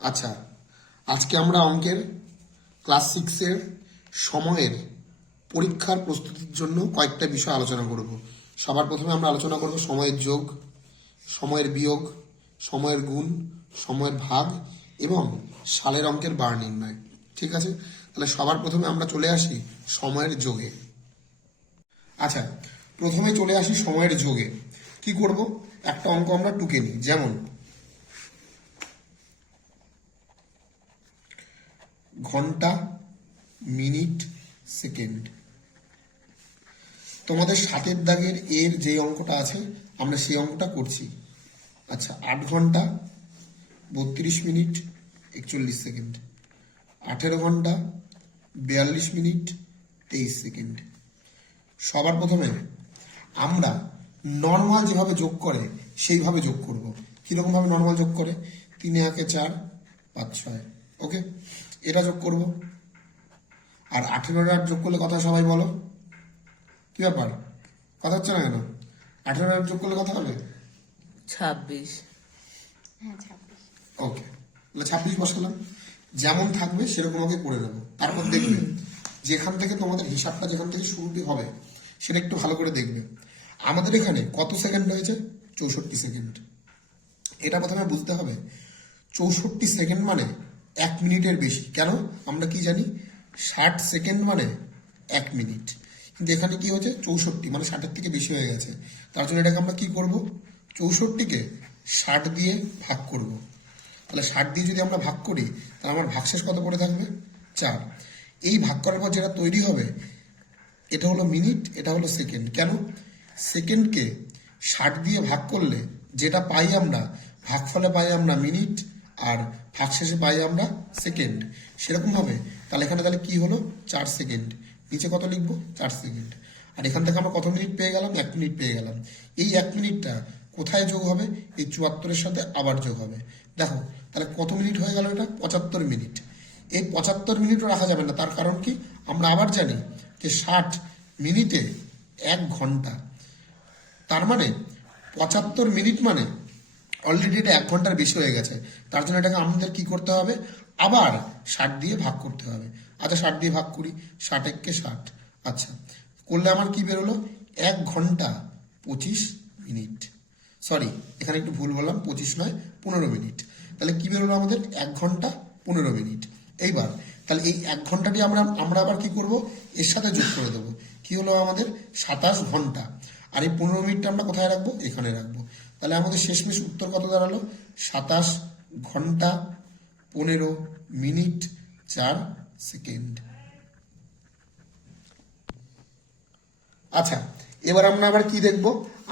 আচ্ছা, আজকে আমরা অঙ্কের ক্লাস 6-এর সময়ের পরীক্ষার প্রস্তুতির জন্য কয়েকটা বিষয় আলোচনা করব। সবার প্রথমে আমরা আলোচনা করব সময়ের যোগ, সময়ের বিয়োগ, সময়ের গুণ, সময়ের ভাগ এবং সালের অঙ্কের বার নির্ণয়। ঠিক আছে, তাহলে সবার প্রথমে আমরা চলে আসি সময়ের যোগে। আচ্ছা, প্রথমে চলে আসি সময়ের যোগে। কি করব? একটা অঙ্ক আমরা টুকে নিই, যেমন ঘন্টা, মিনিট, সেকেন্ড। তোমাদের 7-এর দাগের এর যে অঙ্কটা আছে আমরা সেই অঙ্কটা করছি। আচ্ছা, 8 ঘন্টা 32 মিনিট 41 সেকেন্ড, 18 ঘন্টা 42 মিনিট 23 সেকেন্ড। সবার প্রথমে আমরা নর্মাল যেভাবে যোগ করে সেইভাবে যোগ করব। কিরকম ভাবে নর্মাল যোগ করে? 3 এ 1 4 5 6। ওকে, এটা যোগ করব। আর 18 যোগ করলে কথা সবাই বলো, কি ব্যাপার? কথা হচ্ছে না কেন? 18 যোগ করলে কথা হবে 26। ওকে, তাহলে 26 বসালাম। যেমন থাকবে সেরকম আগে করে দেবো। তারপর দেখবে যেখান থেকে তোমাদের হিসাবটা যেখান থেকে শুরুটি হবে সেটা একটু ভালো করে দেখবে। আমাদের এখানে কত সেকেন্ড হয়েছে? 64 সেকেন্ড। এটা প্রথমে বুঝতে হবে, 64 সেকেন্ড মানে 1 মিনিটের বেশি। কেন? আমরা কি জানি? 60 সেকেন্ড মানে 1 মিনিট। কিন্তু এখানে কি হচ্ছে? 64 মানে 60-এর থেকে বেশি হয়ে গেছে। তার জন্য এটাকে আমরা কি করব? 64-কে 60 দিয়ে ভাগ করব। তাহলে 60 দিয়ে যদি আমরা ভাগ করি তাহলে আমার ভাগশেষ কত পড়ে থাকবে? 4। এই ভাগ করার পর যেটা তৈরি হবে এটা হলো মিনিট, এটা হলো সেকেন্ড। কেন? সেকেন্ডকে 60 দিয়ে ভাগ করলে যেটা পাই আমরা, ভাগফলে পাই আমরা মিনিট, আর ভাগশেষে পাই আমরা সেকেন্ড। সেরকম হবে তাহলে এখানে তাহলে কি হলো? 4 সেকেন্ড। নিচে কত লিখবো? 4 সেকেন্ড। আর এখান থেকে আমরা কত মিনিট পেয়ে গেলাম? 1 মিনিট পেয়ে গেলাম। এই 1 মিনিটটা কোথায় যোগ হবে? এই 74-এর সাথে আবার যোগ হবে। দেখো তাহলে কত মিনিট হয়ে গেল? এটা 75 মিনিট। এই 75 মিনিটও রাখা যাবে না। তার কারণ কি? আমরা আবার জানি যে 60 মিনিটে 1 ঘন্টা। তার মানে 75 মিনিট মানে অলরেডি এটা 1 ঘন্টার বেশি হয়ে গেছে। তার জন্য এটাকে আমাদের কি করতে হবে? আবার 60 দিয়ে ভাগ করতে হবে। আচ্ছা, 60 দিয়ে ভাগ করি। 60 একে 60। আচ্ছা, করলে আমার কি বেরোলো? 1 ঘন্টা 25 মিনিট। সরি, এখানে একটু ভুল বললাম, 25 নয় 15 মিনিট। তাহলে কি বেরোলো আমাদের? 1 ঘন্টা 15 মিনিট। এইবার তাহলে এই 1 ঘন্টাটি আমরা আবার কি করব? এর সাথে যোগ করে দেবো। কি হলো আমাদের? 27 ঘন্টা। আর এই 15 মিনিটটা আমরা কোথায় রাখবো? এখানে রাখবো। তাহলে আমাদের শেষমেশ উত্তর কত দাঁড়ালো? 27 ঘন্টা 15 মিনিট 4 সেকেন্ড। আচ্ছা, এবার আমরা আবার কি দেখব?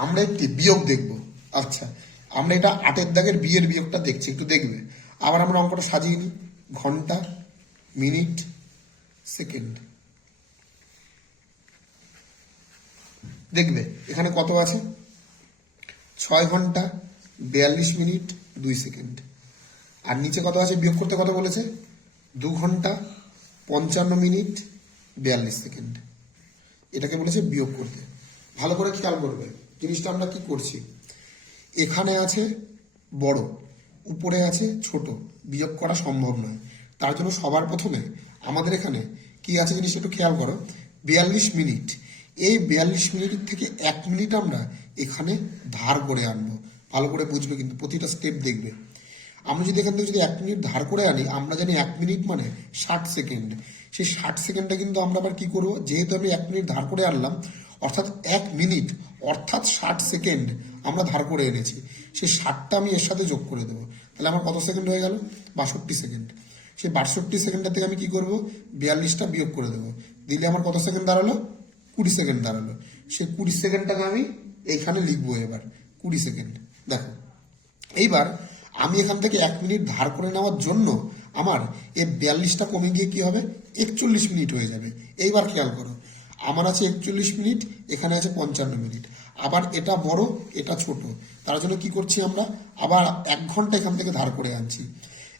আমরা একটি বিয়োগ দেখব। আচ্ছা, আমরা এটা 8-এর দাগের বিয়ের বিয়োগটা দেখছি, একটু দেখবে। আবার আমরা অঙ্কটা সাজিয়ে নিই। ঘন্টা, মিনিট, সেকেন্ড। দেখবে এখানে কত আছে? 6 ঘন্টা 42 মিনিট 2 সেকেন্ড। আর নিচে কত আছে? বিয়োগ করতে কত বলেছে? 2 ঘন্টা 55 মিনিট 42 সেকেন্ড। এটাকে বলেছে বিয়োগ করতে। ভালো করে খেয়াল করবে জিনিসটা আমরা কি করছি। এখানে আছে বড়, উপরে আছে ছোট, বিয়োগ করা সম্ভব নয়। তার জন্য সবার প্রথমে আমাদের এখানে কি আছে জিনিসটা একটু খেয়াল করো। 42 মিনিট। এই 42 মিনিট থেকে 1 মিনিট আমরা এখানে ধার করে আনবো। ভালো করে বুঝবে, কিন্তু প্রতিটা স্টেপ দেখবে। আমরা যদি এখান থেকে যদি 1 মিনিট ধার করে আনি, আমরা জানি 1 মিনিট মানে 60 সেকেন্ড। সেই 60 সেকেন্ডটা কিন্তু আমরা আবার কি করবো? যেহেতু আমি 1 মিনিট ধার করে আনলাম, অর্থাৎ 1 মিনিট অর্থাৎ 60 সেকেন্ড আমরা ধার করে এনেছি, সেই 60টা আমি এর সাথে যোগ করে দেবো। তাহলে আমার কত সেকেন্ড হয়ে গেল? 62 সেকেন্ড। সেই 62 সেকেন্ডটা থেকে আমি কি করবো? 42টা বিয়োগ করে দেবো। দিলে আমার কত সেকেন্ড দাঁড়ালো? 20 সেকেন্ড দাঁড়ালো। সেই 20 সেকেন্ডটাকে আমি এইখানে লিখবো। এবার 20 সেকেন্ড। দেখো এইবার আমি এখান থেকে 1 মিনিট ধার করে নেওয়ার জন্য আমার এই 42টা কমে গিয়ে কি হবে? 41 মিনিট হয়ে যাবে। এইবার খেয়াল করো, আমার আছে 41 মিনিট, এখানে আছে 55 মিনিট। আবার এটা বড়, এটা ছোট। তার জন্য কি করছি আমরা? আবার 1 ঘন্টা এখান থেকে ধার করে আনছি।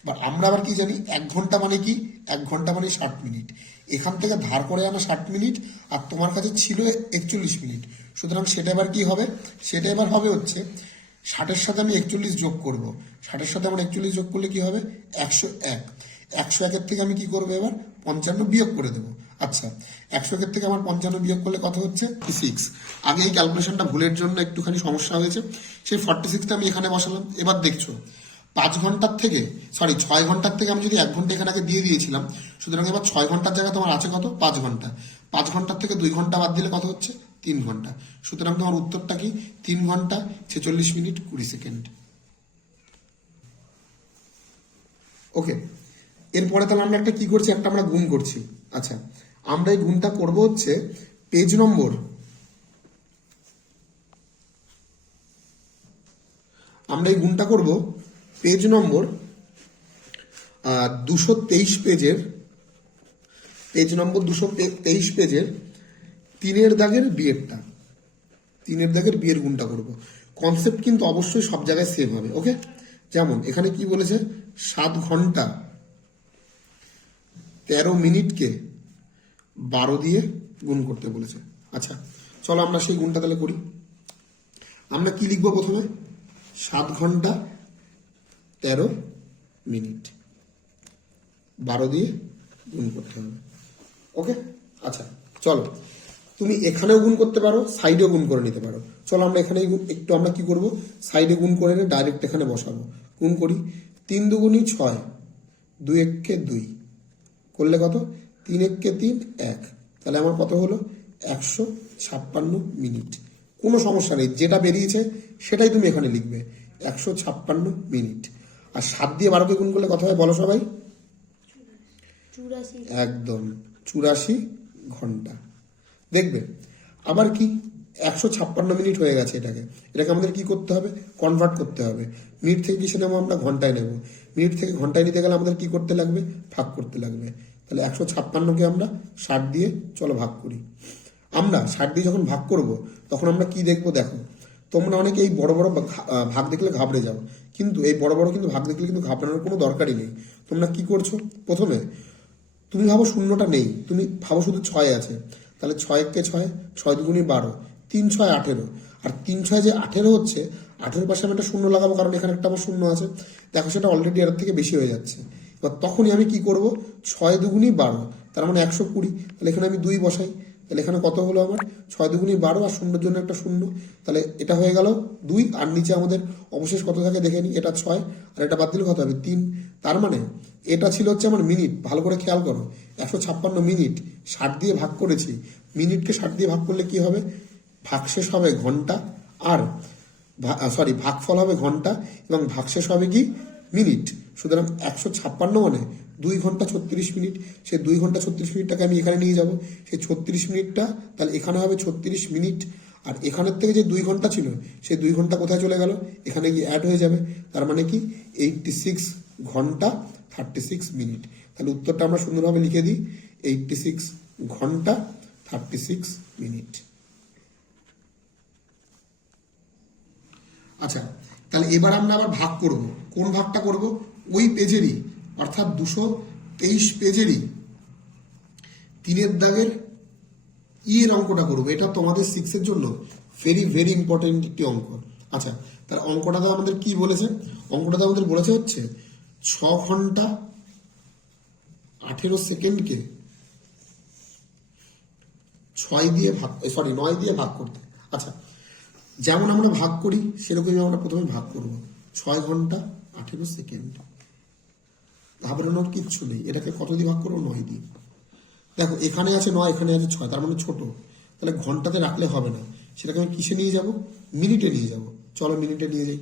এবার আমরা আবার কি জানি? 1 ঘন্টা মানে কি? 1 ঘন্টা মানে 60 মিনিট। এখান থেকে ধার করে আনা 60 মিনিট, আর তোমার কাছে ছিল 41 মিনিট। সুতরাং সেটা এবার কি হবে? সেটা এবার হবে হচ্ছে 60-এর সাথে আমি 41 যোগ করব, 60-এর সাথে আমার 41 যোগ করলে কি হবে 101, 101-এর থেকে আমি কি করবো এবার 55 বিয়োগ করে দেবো। আচ্ছা 101-এর থেকে আমার 55 বিয়োগ করলে কত হচ্ছে 46। আগে এই ক্যালকুলেশনটা ভুলের জন্য একটুখানি সমস্যা হয়েছে, সেই 46টা আমি এখানে বসালাম। এবার দেখছো 5 ঘন্টার থেকে 6 ঘন্টার থেকে আমি যদি 1 ঘন্টা এখানে আগে দিয়ে দিয়েছিলাম, সুতরাং এবার 6 ঘন্টার জায়গায় তোমার আছে কত 5 ঘন্টা। 5 ঘন্টার থেকে 2 ঘন্টা বাদ দিলে কত হচ্ছে 3 ঘন্টা। সুতরাং তোমার উত্তরটা কি 3 ঘন্টা 46 মিনিট 20 সেকেন্ড। ওকে, এরপরে তাহলে আমরা একটা কি করছি, একটা আমরা গুণ করছি। আচ্ছা আমরা এই গুণটা করব হচ্ছে পেজ নম্বর, আমরা এই গুণটা করব পেজ নম্বর 223 পেজের, পেজ নম্বর 223 পেজের 3-এর দাগের বিয়েরটা, 3-এর দাগের বিয়ের গুণটা করব। কনসেপ্ট কিন্তু অবশ্যই সব জায়গায় সেম হবে। ওকে, যেমন এখানে কি বলেছে 7 ঘন্টা 13 মিনিটকে 12 দিয়ে গুণ করতে বলেছে। আচ্ছা চলো আমরা সেই গুণটা তাহলে করি। আমরা কি লিখবো প্রথমে 7 ঘন্টা 13 মিনিট 12 দিয়ে গুণ করতে হবে। ওকে, আচ্ছা চলো তুমি এখানেও গুণ করতে পারো, সাইডেও গুণ করে নিতে পারো। চলো আমরা এখানে একটু আমরা কি করব, সাইডে গুণ করে ডাইরেক্ট এখানে বসাবো। গুণ করি 3 দুগুণী 6, 2 একে 2 করলে কত 3 একে 3 1, তাহলে আমার কত হলো 156 মিনিট। কোনো সমস্যা নেই, যেটা বেরিয়েছে সেটাই তুমি এখানে লিখবে 156 মিনিট। আর 7 দিয়ে 12কে গুণ করলে কত হয় বলো সবাই, একদম 84 ঘন্টা। দেখবে আবার কি 156 মিনিট হয়ে গেছে, এটাকে আমাদের কি করতে হবে কনভার্ট করতে হবে। মিনিট থেকে কিসে নেবো আমরা ঘন্টায় নেব, মিনিট থেকে ঘন্টায় নিতে গেলে আমাদের কি করতে লাগবে ভাগ করতে লাগবে। তাহলে 156কে আমরা 60 দিয়ে চলো ভাগ করি। আমরা 60 দিয়ে যখন ভাগ করব তখন আমরা কি দেখবো, দেখো তোমরা অনেকে এই বড় বড় ভাগ দেখলে ঘাবড়ে যাও, কিন্তু এই বড় বড় কিন্তু ভাগ দেখলে কিন্তু ঘাবড়ানোর কোনো দরকারই নেই। তোমরা কি করছো, প্রথমে তুমি ভাবো শূন্যটা নেই, তুমি ভাবো শুধু 6 আছে, তাহলে 6 একে 6, 6 দুগুণী 12, 3 6 18, আর 3 6 যে 18 হচ্ছে, 18 পাশে আমি একটা শূন্য লাগাবো কারণ এখানে একটা আমার শূন্য আছে। দেখো সেটা অলরেডি এর থেকে বেশি হয়ে যাচ্ছে। এবার তখনই আমি কি করব 6 দুগুণী 12, তার মানে 120, তাহলে এখানে আমি 2 বসাই। তাহলে এখানে কত হলো আমার 6 দুগুণী 12 আর শূন্যের জন্য একটা শূন্য, তাহলে এটা হয়ে গেল 2। আর নিচে আমাদের অবশেষ কত থাকে দেখে নিই, এটা 6 আর এটা বাদ দিলে কত হবে 3। তার মানে এটা ছিল হচ্ছে আমার মিনিট। ভালো করে খেয়াল করো 156 মিনিট 60 দিয়ে ভাগ করেছি, মিনিটকে 60 দিয়ে ভাগ করলে কি হবে ভাগশেষ হবে ঘন্টা, আর ভাগফল হবে ঘন্টা এবং ভাগশেষ হবে কি মিনিট। সুতরাং 156 মানে 2 ঘন্টা 36 মিনিট। সেই 2 ঘন্টা 36 মিনিটটাকে আমি এখানে নিয়ে যাব, সেই 36 মিনিটটা তাহলে এখানে হবে 36 মিনিট। আর এখানের থেকে যে 2 ঘন্টা ছিল সেই 2 ঘন্টা কোথায় চলে গেল, এখানে গিয়ে অ্যাড হয়ে যাবে। তার মানে কি 86 ঘন্টা 36 মিনিট। তাহলে উত্তরটা আমরা সুন্দরভাবে লিখে দিই 86 ঘন্টা 36 মিনিট। আচ্ছা তাহলে এবার আমরা আবার ভাগ করব। কোন ভাগটা করব, ওই পেজেরই অর্থাৎ 223 পেজেরই 3-এর দাগের এর অঙ্কটা করবো। এটা তোমাদের 6-এর জন্য ভেরি ভেরি ইম্পর্টেন্ট একটি অঙ্ক। আচ্ছা তার অঙ্কটাতে আমাদের কি বলেছে, অঙ্কটাতে আমাদের বলেছে হচ্ছে 6 ঘন্টা 18 সেকেন্ডকে 9 দিয়ে ভাগ করতে। আচ্ছা যেমন আমরা ভাগ করি সেরকমই আমরা প্রথমে ভাগ করব 6 ঘন্টা 18 সেকেন্ড। ঘাবড়ানোর কিচ্ছু নেই, এটাকে কত দিয়ে ভাগ করবো 9 দিয়ে। দেখো এখানে আছে 9, এখানে আছে 6, তার মানে ছোট, তাহলে ঘন্টাতে রাখলে হবে না, সেটাকে আমি কিসে নিয়ে যাব মিনিটে নিয়ে যাব। চলো মিনিটে নিয়ে যাই।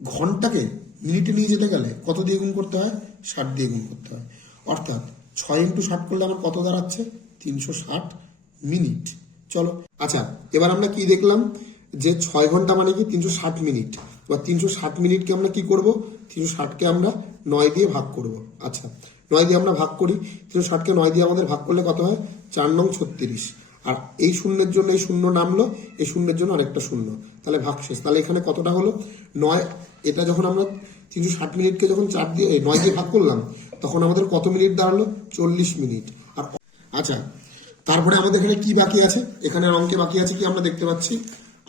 ঘন্টাকে মিনিটে নিয়ে যেতে গেলে কত দিয়ে গুণ করতে হয় 60 দিয়ে গুণ করতে হয়। অর্থাৎ 6 × 60 করলে আমার কত দাঁড়াচ্ছে 360 মিনিট। চলো আচ্ছা এবার আমরা কি দেখলাম যে 6 ঘন্টা মানে কি 360 মিনিট। এবার 360 মিনিটকে আমরা কি করব, 360কে আমরা 9 দিয়ে ভাগ করব। আচ্ছা 9 দিয়ে আমরা ভাগ করি, 360কে 9 দিয়ে আমাদের ভাগ করলে কত হয় 4 9 36। আর এই শূন্যের জন্য এই শূন্য নামলো, এই শূন্যের জন্য আরেকটা শূন্য, তাহলে ভাগশেষ। তাহলে এখানে কতটা হলো 9। এটা যখন আমরা 360 মিনিটকে যখন 4 দিয়ে 9 দিয়ে ভাগ করলাম তখন আমাদের কত মিনিট দাঁড়ালো 40 মিনিট। আর আচ্ছা তারপরে আমাদের এখানে কি বাকি আছে, এখানে অঙ্কে বাকি আছে কি আমরা দেখতে পাচ্ছি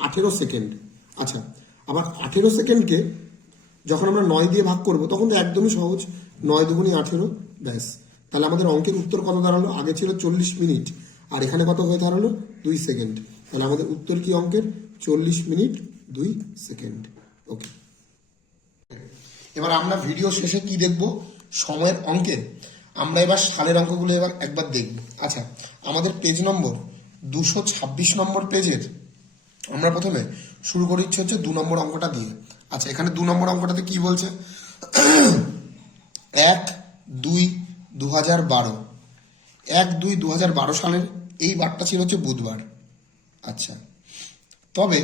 18 সেকেন্ড। আচ্ছা আবার 18 সেকেন্ডকে যখন আমরা 9 দিয়ে ভাগ করব তখন তো একদমই সহজ, 9 দুগুণে 18, ব্যাস। তাহলে আমাদের অঙ্কের উত্তর কত দাঁড়ালো? আগে ছিল 40 মিনিট, আর এখানে কত হয়ে দাঁড়ালো? 2 সেকেন্ড। তাহলে আমাদের উত্তর কি অঙ্কের? 40 মিনিট 2 সেকেন্ড। ওকে, এবার আমরা ভিডিও শেষে কি দেখব? সময়ের অঙ্কের আমরা এবার সালের অঙ্কগুলো এবার একবার দেখব। আচ্ছা, আমাদের পেজ নম্বর 226 নম্বর পেজের আমরা প্রথমে শুরু করি হচ্ছে 2 নম্বর অঙ্কটা দিয়ে। আচ্ছা, এখানে 2 নম্বর অঙ্কটাতে কি বলছে? 1/2/2012, 1/2/2012 সালের এই বারটা ছিল হচ্ছে বুধবার। আচ্ছা, তবে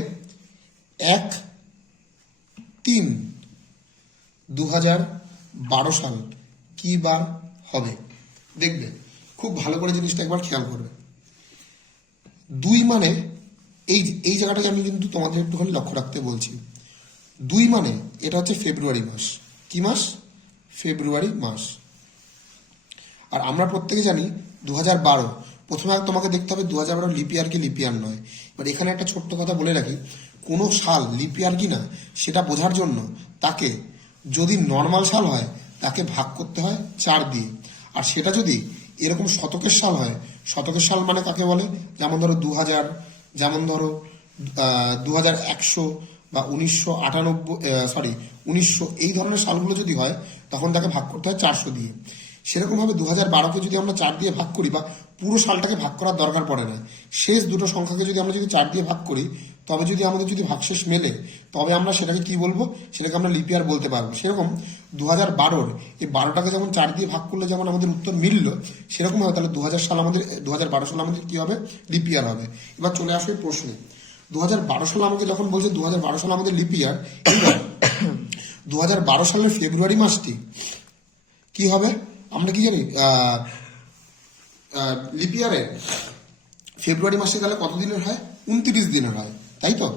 1/3/2012 সাল কি বার হবে? দেখবে খুব ভালো করে জিনিসটা একবার খেয়াল করবে। 2 মানে এই এই জায়গাটাকে আমি কিন্তু তোমাদের একটুখানি লক্ষ্য রাখতে বলছি। 2 মানে এটা হচ্ছে ফেব্রুয়ারি মাস। কি মাস? ফেব্রুয়ারি মাস। আর আমরা প্রত্যেকে জানি 2012, প্রথমে তোমাকে দেখতে হবে 2012 লিপিয়ার কি লিপিয়ার নয়। এবার এখানে একটা ছোট্ট কথা বলে রাখি, কোনো সাল লিপিয়ার কি না সেটা বোঝার জন্য তাকে, যদি নর্মাল সাল হয় তাকে ভাগ করতে হয় 4 দিয়ে, আর সেটা যদি এরকম শতকের সাল হয়, শতকের সাল মানে কাকে বলে? যেমন ধরো 2000, যেমন ধরো 2100 বা 1900, এই ধরনের সালগুলো যদি হয় তখন তাকে ভাগ করতে হয় 400 দিয়ে। সেরকমভাবে 2012কে যদি আমরা 4 দিয়ে ভাগ করি, বা পুরো সালটাকে ভাগ করার দরকার পড়ে না, শেষ দুটো সংখ্যাকে যদি আমরা 4 দিয়ে ভাগ করি, তবে যদি আমাদের ভাগশেষ মেলে, তবে আমরা সেটাকে কি বলবো? সেটাকে আমরা লিপিয়ার বলতে পারবো। সেরকম 2012 এই 12টাকে যেমন 4 দিয়ে ভাগ করলে যেমন আমাদের উত্তর মিলল, সেরকম হবে তাহলে 2012 সাল আমাদের কি হবে? লিপিয়ার হবে। এবার চলে আসবে প্রশ্নে। 2012 সাল আমাকে যখন বলছে 2012 সাল আমাদের লিপিয়ার, 2012 সালের ফেব্রুয়ারি মাসটি কি হবে? আমরা কি জানি লিপিয়ারে ফেব্রুয়ারি মাসে তাহলে কত দিনের হয়? 29 দিনের হয়, তাই তো?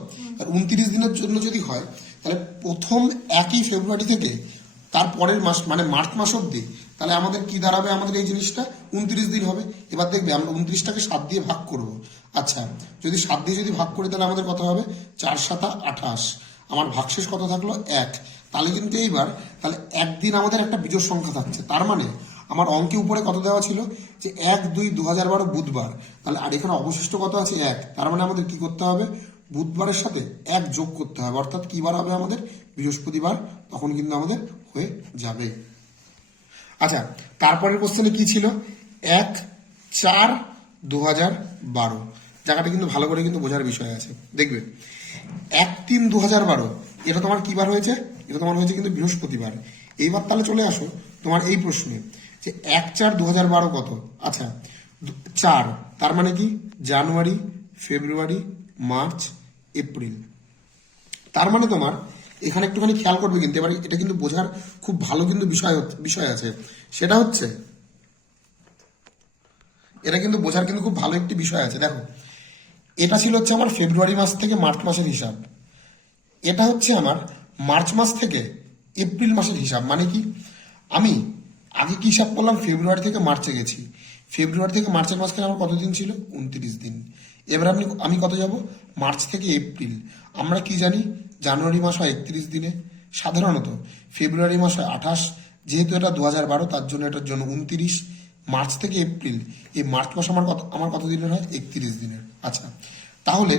আর 29 দিনের জন্য যদি হয় তাহলে প্রথম একই ফেব্রুয়ারি থেকে তার পরের মাস মানে মার্চ মাস অব্দি, তাহলে আমাদের কি দাঁড়াবে? আমাদের এই জিনিসটা 29 দিন হবে। এবার দেখবে আমরা 29টাকে 7 দিয়ে ভাগ করব। আচ্ছা, যদি 7 দিয়ে যদি ভাগ করি তাহলে আমাদের কত হবে? 4 7 28। আমার ভাগশেষ কত থাকলো? 1। তাহলে কিন্তু এইবার তাহলে একদিন আমাদের একটা বিজোড় সংখ্যা থাকছে। তার মানে আমার অঙ্কে উপরে কত দেওয়া ছিল? যে 1/2/2012 বুধবার। তাহলে আর এখানে অবশিষ্ট কত আছে? 1। তার মানে আমাদের কি করতে হবে? বুধবারের সাথে 1 যোগ করতে হবে, অর্থাৎ কি বার হবে আমাদের? বৃহস্পতিবার। তখন কিন্তু আমাদের হয়ে যাবে। আচ্ছা, তারপরের কোশ্চেনে কি ছিল? 1/4/2012, জায়গাটা কিন্তু ভালো করে কিন্তু বোঝার বিষয় আছে। দেখবে 1/3/2012 এটা তোমার কি বার হয়েছে? এটা তোমার হয়েছে কিন্তু বৃহস্পতিবার। এইবার তাহলে চলে আসো তোমার এই প্রশ্নে, যে 1/4/2012 কত? আচ্ছা, 4 তার মানে কি? জানুয়ারি, ফেব্রুয়ারি, মার্চ, এপ্রিল। তার মানে তোমার এখানে একটুখানি খেয়াল করবে কিন্তু, এবার এটা কিন্তু বোঝার খুব ভালো কিন্তু বিষয় আছে। সেটা হচ্ছে, এটা কিন্তু বোঝার কিন্তু খুব ভালো একটি বিষয় আছে। দেখো, এটা ছিল হচ্ছে আমার ফেব্রুয়ারি মাস থেকে মার্চ মাসের হিসাব, এটা হচ্ছে আমার মার্চ মাস থেকে এপ্রিল মাসের হিসাব। মানে কি? আমি আগে কি হিসাব করলাম? ফেব্রুয়ারি থেকে মার্চে গেছি। ফেব্রুয়ারি থেকে মার্চের মাঝখানে আমার কতদিন ছিল? 29 দিন। এবার আমি কত যাব? মার্চ থেকে এপ্রিল। আমরা কি জানি? জানুয়ারি মাস হয় 31 দিনে সাধারণত, ফেব্রুয়ারি মাস হয় 28, যেহেতু এটা 2012 তার জন্য এটার জন্য 29। মার্চ থেকে এপ্রিল, এই মার্চ মাস আমার কত দিনের হয়? 31 দিনের। আচ্ছা, তাহলে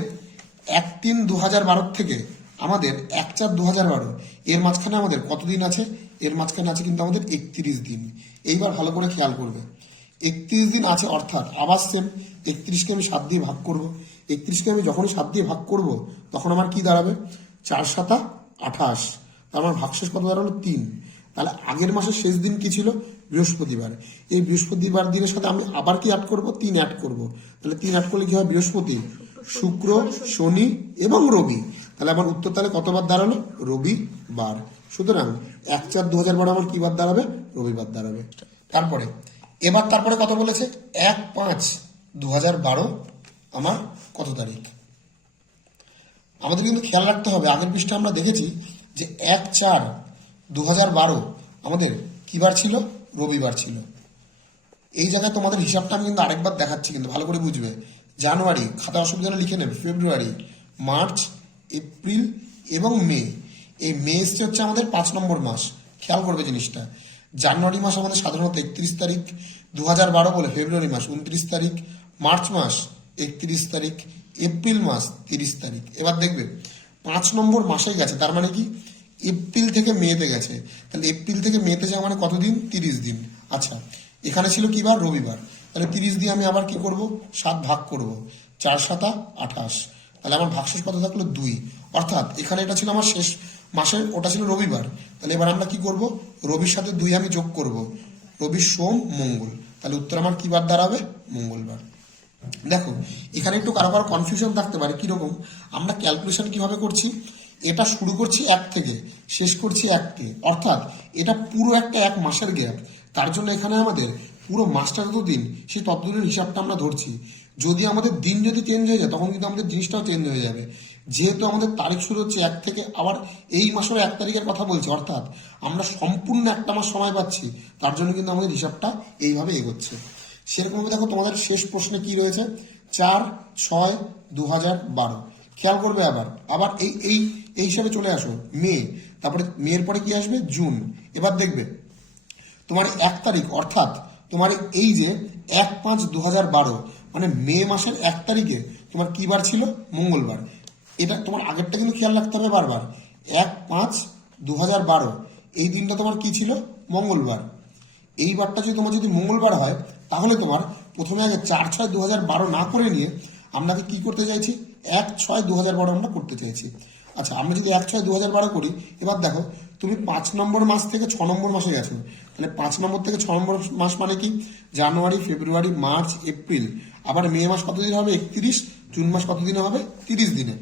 1/3/2012 থেকে আমাদের 1/4/2012 এর মাঝখানে আমাদের কতদিন আছে? এর মাঝখানে আছে কিন্তু আমাদের 31 দিন। এইবার ভালো করে খেয়াল করবে, 31 দিন আছে, অর্থাৎ আবার সেম 31কে আমি 7 দিয়ে ভাগ করব। 31কে আমি যখনই 7 দিয়ে ভাগ করব তখন আমার কি দাঁড়াবে? 4 7 28। তার আমার ভাগশেষ কত দাঁড়ালো? 3। তাহলে আগের মাসের শেষ দিন কি ছিল? বৃহস্পতিবার। এই বৃহস্পতিবার দিনের সাথে আমি আবার কি অ্যাড করব? 3 অ্যাড করব। তাহলে 3 অ্যাড করলে কি হয়? বৃহস্পতি, শুক্র, শনি এবং রবি। তাহলে আমার উত্তর তাহলে কতবার দাঁড়ালো? রবিবার। সুতরাং 1/4/2012 আমার কি বার দাঁড়াবে? রবিবার দাঁড়াবে। তারপরে কত বলেছে? 1/5/2012 আমার কত তারিখ? আমাদের কিন্তু খেয়াল রাখতে হবে, আগের পৃষ্ঠা আমরা দেখেছি যে 1/4/2012 আমাদের কি বার ছিল? রবিবার ছিল। এই জায়গায় তোমাদের হিসাবটা আমি কিন্তু আরেকবার দেখাচ্ছি, কিন্তু ভালো করে বুঝবে। জানুয়ারি, খাতা অসুবিধা হলে লিখে নেবে, ফেব্রুয়ারি, মার্চ, এপ্রিল, এবং মে। এই মে এসছে হচ্ছে আমাদের 5 নম্বর মাস। খেয়াল করবে জিনিসটা, জানুয়ারি মাস আমাদের সাধারণত 31 তারিখ, 2012 বলে ফেব্রুয়ারি মাস 29 তারিখ, মার্চ মাস 31 তারিখ, এপ্রিল মাস 30 তারিখ। এবার দেখবে 5 নম্বর মাসে গেছে, তার মানে কি এপ্রিল থেকে মেতে গেছে, তাহলে এপ্রিল থেকে মেতে যাওয়া মানে কতদিন? 30 দিন। আচ্ছা, এখানে ছিল কি বার? রবিবার। তাহলে 30 দিয়ে আমি আবার কি করব? 7 ভাগ করব, 4 7 28। তাহলে আমার ভাগশেষ কত থাকলো? 2। অর্থাৎ এখানে এটা ছিল আমার শেষ মাসের, ওটা ছিল রবিবার। তাহলে এবার আমরা কি করব? রবির সাথে 2 আমি যোগ করব, রবি সোম মঙ্গল। তাহলে উত্তর আমার কি বার দাঁড়াবে? মঙ্গলবার। দেখো এখানে একটু কারো কারো কনফিউশন থাকতে পারে, কিরকম আমরা ক্যালকুলেশন কিভাবে করছি, এটা শুরু করছি 1 থেকে, শেষ করছি 1-কে, অর্থাৎ এটা পুরো একটা 1 মাসের গ্যাপ। তার জন্য এখানে আমাদের পুরো মাসটা যতদিন, সেই ততদিনের হিসাবটা আমরা ধরছি। যদি আমাদের দিন যদি চেঞ্জ হয়ে যায়, তখন কিন্তু আমাদের জিনিসটাও চেঞ্জ হয়ে যাবে। যেহেতু আমাদের তারিখ শুরু হচ্ছে 1 থেকে, আবার এই মাসের 1 তারিখের কথা বলছি, অর্থাৎ আমরা সম্পূর্ণ একটা মাস সময় পাচ্ছি, তার জন্য কিন্তু আমাদের হিসাবটা এইভাবে এগোচ্ছে। সেরকমভাবে দেখো তোমাদের শেষ প্রশ্নে কি রয়েছে, 4/6/2012। খেয়াল করবে আবার আবার এই এই এই হিসাবে চলে আসো মে, তারপরে মেয়ের পরে কি আসবে? জুন। এবার দেখবে তোমার 1 তারিখ, অর্থাৎ তোমার এই যে 1/5/2012, মানে মে মাসের 1 তারিখে তোমার কি বার ছিল? মঙ্গলবার। এটা তোমার আগেরটা কিন্তু খেয়াল রাখতে হবে বারবার, 1/5/2012 এই দিনটা তোমার কি ছিল? মঙ্গলবার। এই বারটা যদি তোমার যদি মঙ্গলবার হয়, তাহলে তোমার প্রথমে আগে 4/6/2012 না করে নিয়ে আমরা কি করতে চাইছি? 1/6/2012 আমরা করতে চাইছি। আচ্ছা, আমরা যদি 1/6/2012 করি, এবার দেখো তুমি 5 নম্বর মাস থেকে 6 নম্বর মাসে গেছো, তাহলে 5 নম্বর থেকে 6 নম্বর মাস মানে কি? জানুয়ারি, ফেব্রুয়ারি, মার্চ, এপ্রিল, আবার মে মাস কতদিন হবে? 31, জুন মাস কতদিনে হবে? 30 দিনে।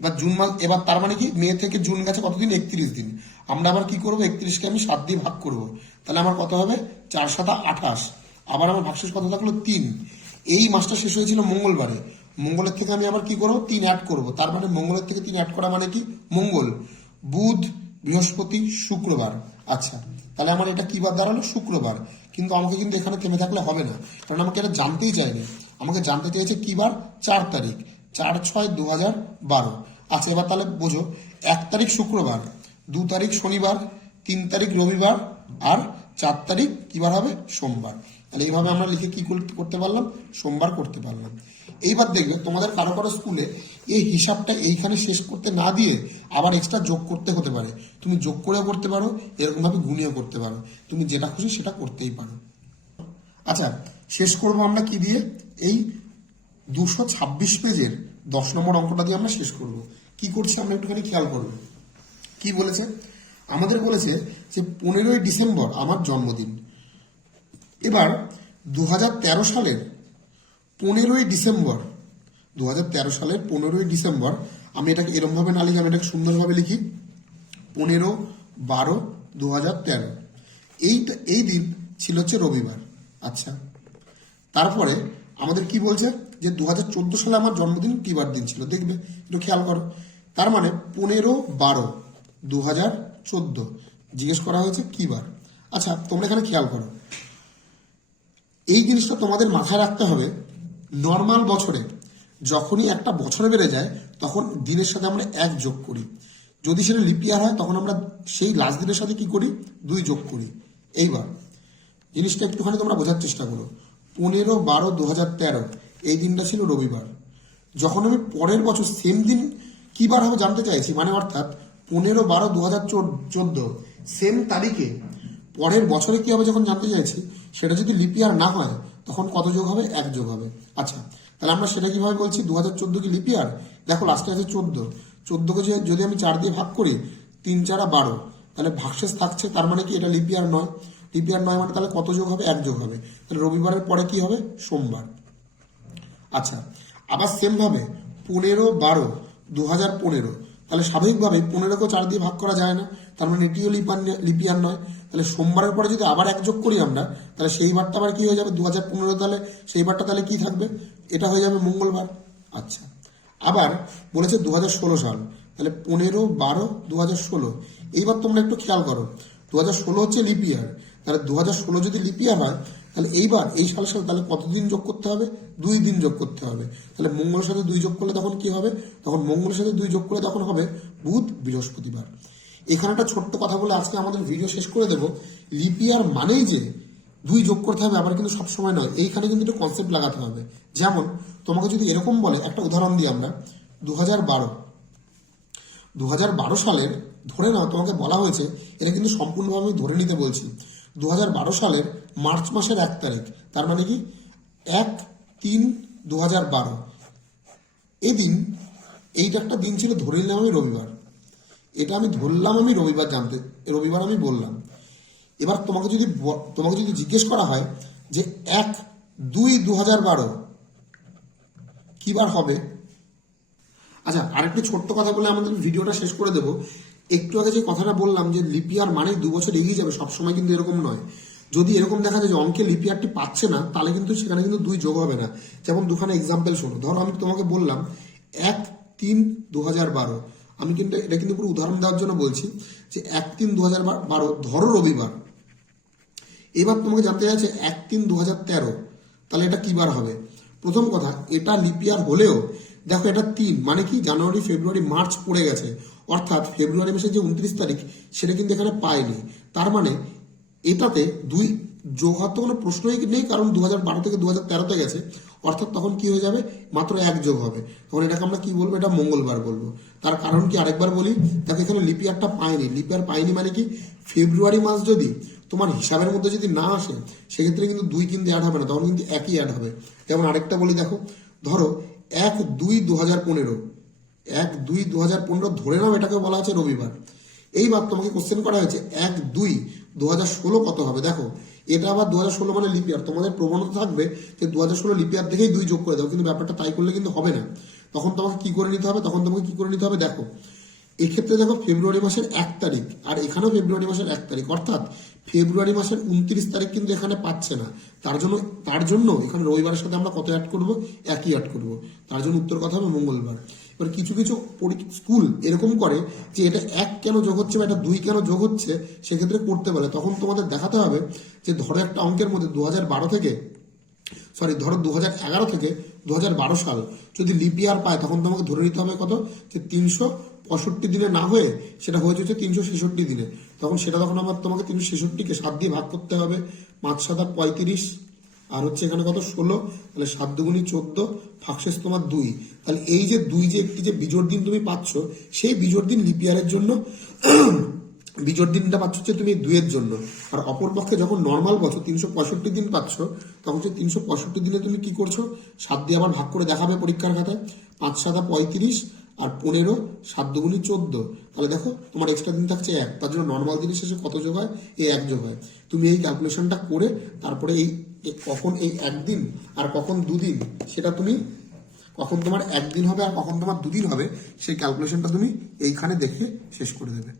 এবার জুন মাস, এবার তার মানে কি মে থেকে জুন গেছে কতদিন? 31 দিন। আমরা আবার কি করবো? 31কে আমি 7 দিয়ে ভাগ করব, তাহলে আমার কত হবে? 4 7 28। আবার আমার ভাগশেষ কত থাকলো? 3। এই মাসটা শেষ হয়েছিল মঙ্গলবারে, মঙ্গলের থেকে আমি আবার কি করবো? 3 অ্যাড করব, তার মানে মঙ্গলের থেকে 3 অ্যাড করা মানে কি? মঙ্গল, বুধ, বৃহস্পতি, শুক্রবার। আচ্ছা, তাহলে আমার এটা কি বার দাঁড়ালো? শুক্রবার। কিন্তু আমাকে কিন্তু এখানে থেমে থাকলে হবে না, কারণ আমাকে এটা জানতেই চাইনি, আমাকে জানতে চেয়েছে কি বার? 4 তারিখ, 4/6/2012। আচ্ছা, এবার তাহলে বোঝো, 1 তারিখ শুক্রবার, 2 তারিখ শনিবার, 3 তারিখ রবিবার, আর 4 তারিখ কি বার হবে? সোমবার। তাহলে এইভাবে আমরা লিখে কি করতে পারলাম? সোমবার করতে পারলাম। এইবার দেখবে তোমাদের কারো কারো স্কুলে এই হিসাবটা এইখানে শেষ করতে না দিয়ে আবার এক্সট্রা যোগ করতে হতে পারে। তুমি যোগ করেও করতে পারো, এরকমভাবে গুণিয়েও করতে পারো, তুমি যেটা খুশি সেটা করতেই পারো। আচ্ছা, শেষ করবো আমরা কি দিয়ে? এই 226 পেজের 10 নম্বর অঙ্কটা দিয়ে আমরা শেষ করব। কি করছি আমরা একটুখানি খেয়াল করবো। কি বলেছে আমাদের? বলেছে যে 15ই ডিসেম্বর আমার জন্মদিন। এবার 2013 সালের 15ই ডিসেম্বর, 2013 সালের 15ই ডিসেম্বর, আমি এটাকে এরমভাবে না লিখি, আমি এটাকে সুন্দরভাবে লিখি 15/12/2013। এই দিন ছিল হচ্ছে রবিবার। আচ্ছা, তারপরে আমাদের কি বলছে যে 2014 সালে আমার জন্মদিন কি বার দিন ছিল? দেখবে একটু খেয়াল করো, তার মানে 15/12/2014 জিজ্ঞেস করা হয়েছে কি বার। আচ্ছা, তোমরা এখানে খেয়াল করো, এই জিনিসটা তোমাদের মাথায় রাখতে হবে। নর্মাল বছরে যখনই একটা বছরে বেড়ে যায়, তখন দিনের সাথে আমরা 1 যোগ করি। যদি সেটা লিপিয়ার হয়, তখন আমরা সেই লাস্ট দিনের সাথে কি করি? 2 যোগ করি। এইবার জিনিসটা একটুখানি তোমরা বোঝার চেষ্টা করো। 15/12/2013 এই দিনটা ছিল রবিবার। যখন আমি পরের বছর সেম দিন কি বার হবে জানতে চাইছি, মানে অর্থাৎ 15/12/2014 সেম তারিখে পরের বছরে কি হবে যখন জানতে চাইছি, সেটা যদি লিপিয়ার না হয়, তখন কত যোগ হবে? 1 যোগ হবে। আচ্ছা, তাহলে আমরা সেটা কিভাবে বলছি? 2014 কি লিপিয়ার? দেখো লাস্টে আছে 14, 14কে যদি আমি 4 দিয়ে ভাগ করি, 3 4 12, তাহলে ভাগশেষ থাকছে, তার মানে কি এটা লিপিয়ার নয়। লিপিয়ার নয় মানে তাহলে কত যোগ হবে? 1 যোগ হবে। তাহলে রবিবারের পরে কি হবে? সোমবার। আচ্ছা, আবার সেম ভাবে 15/12/2015, তাহলে স্বাভাবিকভাবে 15কে 4 দিয়ে ভাগ করা যায় না, তার মানে এটিও লিপিয়ার নয়। তাহলে সোমবারের পরে যদি আবার 1 যোগ করি আমরা, তাহলে সেই বারটা আবার কি হয়ে যাবে? 2015, তাহলে সেই বারটা তাহলে কি থাকবে? এটা হয়ে যাবে মঙ্গলবার। আচ্ছা, আবার বলেছে 2016 সাল, তাহলে 15/12/2016। এইবার তোমরা একটু খেয়াল করো, 2016 হচ্ছে লিপিয়ার, তাহলে 2016 যদি লিপিয়ার হয়, তাহলে এইবার এই সালের সাথে তাহলে কতদিন যোগ করতে হবে? 2 দিন যোগ করতে হবে। তাহলে মঙ্গলের সাথে 2 যোগ করলে তখন কি হবে? তখন মঙ্গলের সাথে 2 যোগ করলে তখন হবে বুধ বৃহস্পতিবার। এখানে একটা ছোট্ট কথা বলে আজকে আমাদের ভিডিও শেষ করে দেবো। লিপ ইয়ার মানেই যে 2 যোগ করতে হবে আবার কিন্তু সবসময় নয়, এইখানে কিন্তু একটু কনসেপ্ট লাগাতে হবে। যেমন তোমাকে যদি এরকম বলে, একটা উদাহরণ দিই আমরা, 2012 সালের, ধরে নাও তোমাকে বলা হয়েছে, এটা কিন্তু সম্পূর্ণভাবে আমি ধরে নিতে বলছি, 2012 সালের মার্চ মাসের 1 তারিখ, তার মানে কি 1/3/2012 এদিন, এইটা একটা দিন ছিল, ধরে নিলাম আমি রবিবার, এটা আমি ধরলাম আমি রবিবার আমি বললাম। এবার তোমাকে যদি জিজ্ঞেস করা হয় যে 1/2/2012 কি বার হবে? আচ্ছা, আরেকটু ছোট্ট কথা বলে আমাদের ভিডিওটা শেষ করে দেবো। একটু আগে যে কথাটা বললাম যে লিপ ইয়ার মানে 2 বছর এগিয়ে যাবে, সবসময় কিন্তু এরকম নয়। যদি এরকম দেখা যায় যে অঙ্কে লিপ ইয়ারটি পাচ্ছে না, তাহলে কিন্তু সেখানে কিন্তু 2 যোগ হবে না। যেমন দুখানা এক্সাম্পল শোনো। ধরো আমি তোমাকে বললাম 1/3/2012, আমি কিন্তু এটা কিন্তু পুরো উদাহরণ দেওয়ার জন্য বলছি যে 1/3/2012 ধরো রবিবার। এবার তোমাকে জানতে চাইছে 1/3/2013, তাহলে এটা কি বার হবে? প্রথম কথা, এটা লিপ ইয়ার হলেও দেখো এটা 3 মানে কি জানুয়ারি ফেব্রুয়ারি মার্চ পড়ে গেছে, অর্থাৎ ফেব্রুয়ারি মাসের যে 29 তারিখ সেটা কিন্তু এখানে পায়নি। তার মানে এটাতে 2 যোগ হওয়ার তো কোনো প্রশ্নই নেই, কারণ 2012 থেকে 2013-তে গেছে, অর্থাৎ তখন কি হয়ে যাবে? মাত্র 1 যোগ হবে। তখন এটাকে আমরা কি বলবো? এটা মঙ্গলবার বলবো। তার কারণ কি আরেকবার বলি, দেখো এখানে লিপ ইয়ারটা পায়নি। লিপ ইয়ার পায়নি মানে কি, ফেব্রুয়ারি মাস যদি তোমার হিসাবের মধ্যে যদি না আসে, সেক্ষেত্রে কিন্তু 2 কিন্তু অ্যাড হবে না, তখন কিন্তু একই অ্যাড হবে। যেমন আরেকটা বলি, দেখো ধরো 1/2/2015, 1/2/2015 ধরে নাও এটাকে বলা আছে রবিবার। এইবার তোমাকে কোশ্চেন করা হয়েছে 1/2/2016 কত হবে? দেখো এটা আবার 2016 মানে লিপ ইয়ার, তোমাদের প্রবণতা থাকবে যে 2016 লিপ ইয়ার দেখেই 2 যোগ করে দাও, কিন্তু ব্যাপারটা তাই করলে কিন্তু হবে না। তখন তোমাকে কি করে নিতে হবে? দেখো এক্ষেত্রে দেখো ফেব্রুয়ারি মাসের 1 তারিখ, আর এখানেও ফেব্রুয়ারি মাসের 1 তারিখ, অর্থাৎ ফেব্রুয়ারি মাসের 29 তারিখ কিন্তু এখানে পাচ্ছে না। তার জন্য এখানে রবিবারের সাথে আমরা কত অ্যাড করব? একই অ্যাড করব। তার জন্য উত্তর কথা হবে মঙ্গলবার। এবার কিছু স্কুল এরকম করে যে এটা 1 কেন যোগ হচ্ছে বা এটা 2 কেন যোগ হচ্ছে, সেক্ষেত্রে করতে পারে। তখন তোমাদের দেখাতে হবে যে ধরো একটা অঙ্কের মধ্যে 2011 থেকে 2012 সাল যদি লিপ ইয়ার পায়, তখন তোমাকে ধরে নিতে হবে কত? যে 365 দিনে না হয়ে সেটা হয়ে যাচ্ছে 366 দিনে। তখন আমার তোমাকে 366-কে 7 দিয়ে ভাগ করতে হবে, 5 7 35, আর হচ্ছে এখানে কত 16, তাহলে 7 2 14, ভাগশেষ তোমার 2। তাহলে এই যে 2 যে একটি যে বিজোড় দিন তুমি পাচ্ছ, সেই বিজোড় দিন লিপ ইয়ারের জন্য বিজোড় দিনটা পাচ্ছ হচ্ছে তুমি 2 এর জন্য। আর অপরপক্ষে যখন নর্মাল বছর 365 দিন পাচ্ছ, তখন সেই 365 দিনে তুমি কি করছো? 7 দিয়ে আবার ভাগ করে দেখাবে পরীক্ষার খাতায়, 5 7 35 আর 15, 7 2 14। তাহলে দেখো তোমার এক্সট্রা দিন থাকছে 1, তার জন্য নর্মাল দিনের শেষে কত যোগ হয়? এই 1 যোগ হয়। তুমি এই ক্যালকুলেশনটা করে তারপরে কখন এই 1 দিন আর কখন 2 দিন, সেটা তুমি কখন তোমার 1 দিন হবে আর কখন তোমার 2 দিন হবে, সেই ক্যালকুলেশনটা তুমি এইখানে দেখে শেষ করে দেবে।